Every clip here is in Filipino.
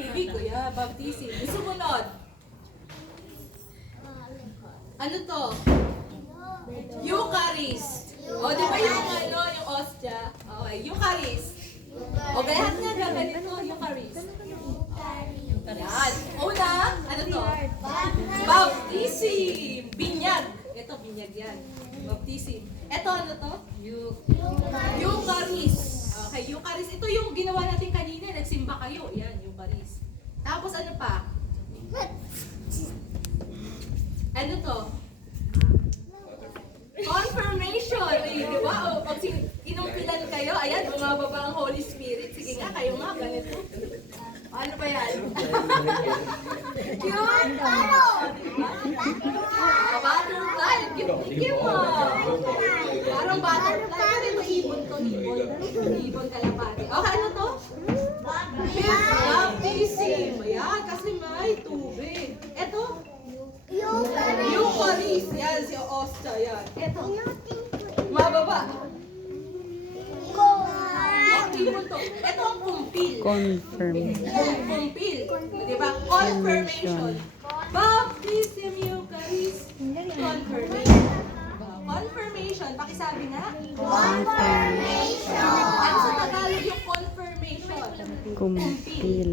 tubig, kuya. Baptism. Sumunod. Ano to? Eucharist. O, di ba yung yung ostya? Okay, Eucharist. O, lahat nga ganito, Eucharist. Yan. Una, ano to? Baptism. Binyag. Ito, binyag yan. Baptism. Ito, ano to? Eucharist. Okay, Eucharist. Ito yung ginawa natin kanina. Nagsimba kayo. Yan, Eucharist. Tapos ano pa? Ano to? Confirmation. Ay, di ba? O, pag inumpilan kayo, ayan, bumababa ang Holy Spirit. Sige nga, kayo nga, ganito. Ano ba yan? Cute! Butterfly! Cute mo! Parang butterfly. Pero ito ibon to, ibon. Ibon kalapati. Okay, ano to? Baptism. Ayan, kasi may tubig. Ito? Eucharist. Yan, si Ostia. Yan. Ito. Mababa. Ibon to. Ito ang kumpil. Kumpil. Diba? Confirmation. Baptism, Eucharist, confirmation. Confirmation. Pakisabi nga. Confirmation. Ano sa Tagalog yung confirmation? Kumpil.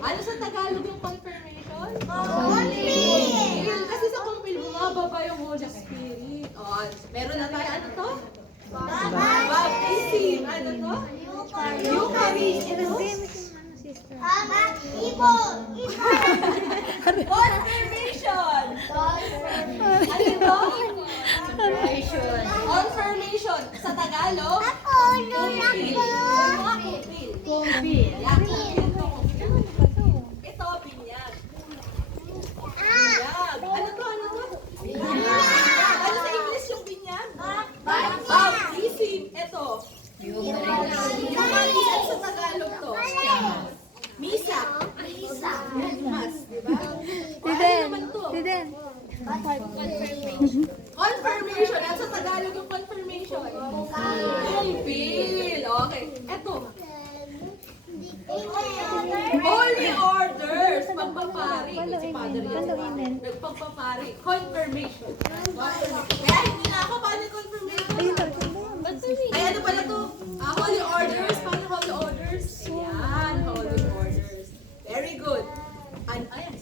Ano sa Tagalog yung confirmation? Kumpil. Kasi sa kumpil, bumababa yung Holy Spirit. O, meron na tayo. Ano to? Baptism. Ano to? Eucharist. Ito? Confirmation. Ano ito? Confirmation. Sa Tagalog? Kumpil. Kumpil. Yan. Ito, binyag. Binyag. Ano to? Ano to? Ano sa English yung binyag? Baptism. Ito. Eucharist sa Tagalog to. Misa. Mas, diba? Ano naman to? Confirmation. At sa Tagalog yung confirmation. Kumpil. Okay. Eto. Holy orders. Pagpapari. Si Father yan. Pagpapari. Confirmation. Kaya hindi na ako. Paano yung confirmation? Ay, ano pala to? Holy orders. Paano holy orders? Ayan. Holy orders. Very good. Ayan.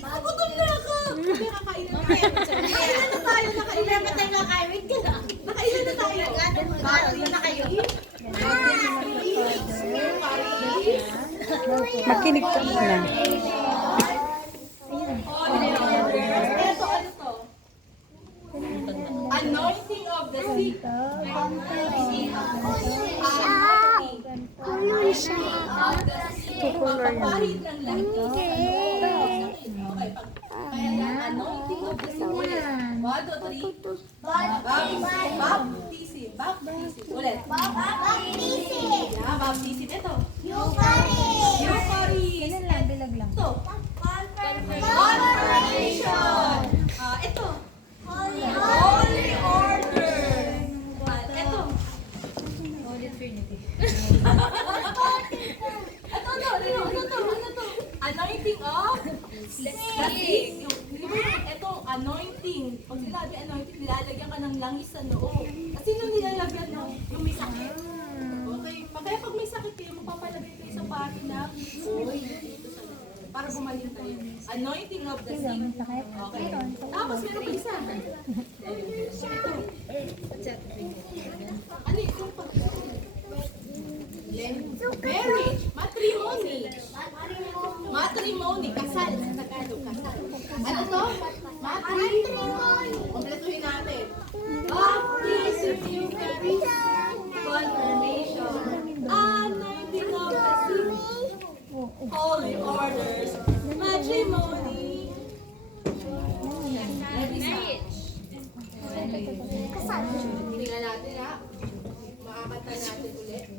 Gutom na ako! Sabi, kakainan na tayo. Nakailan na tayo. Nakailan na tayo. Nakailan na tayo. Nakailan na kayo. Makinig ka muna. Ito, ano to? Anointing of the sick. Anointing of the sick. Pagpapahid ng langit. Anointing of the sick. 1, 2, 3. Baptism. Baptism. Ulit. Baptism. Ito. Eucharist. Ito. Confirmation. Ito. Holy order. Ito. Holy Trinity. Ano to? Anointing of the sick. Ito, anointing. Pag sinabi anointing, nilalagyan ka ng langis sa noo. At sino nilalagyan no? Yung may sakit. Okay. Kaya pag may sakit kayo, magpapalagay kayo sa pati na dito sa noo. Para gumaling kayo. Anointing of the sick. Okay. Tapos meron pa isa. Ito. Ano ito? Marriage. Matrimony. Kasal. Sa Tagalog, kasal. Ano to? Matrimony. Kompletuhin natin. Baptism, Eucharist, confirmation, anointing of the sick, holy orders, matrimony, marriage. Kasal. Tingnan natin ha. Makakanta natin ulit.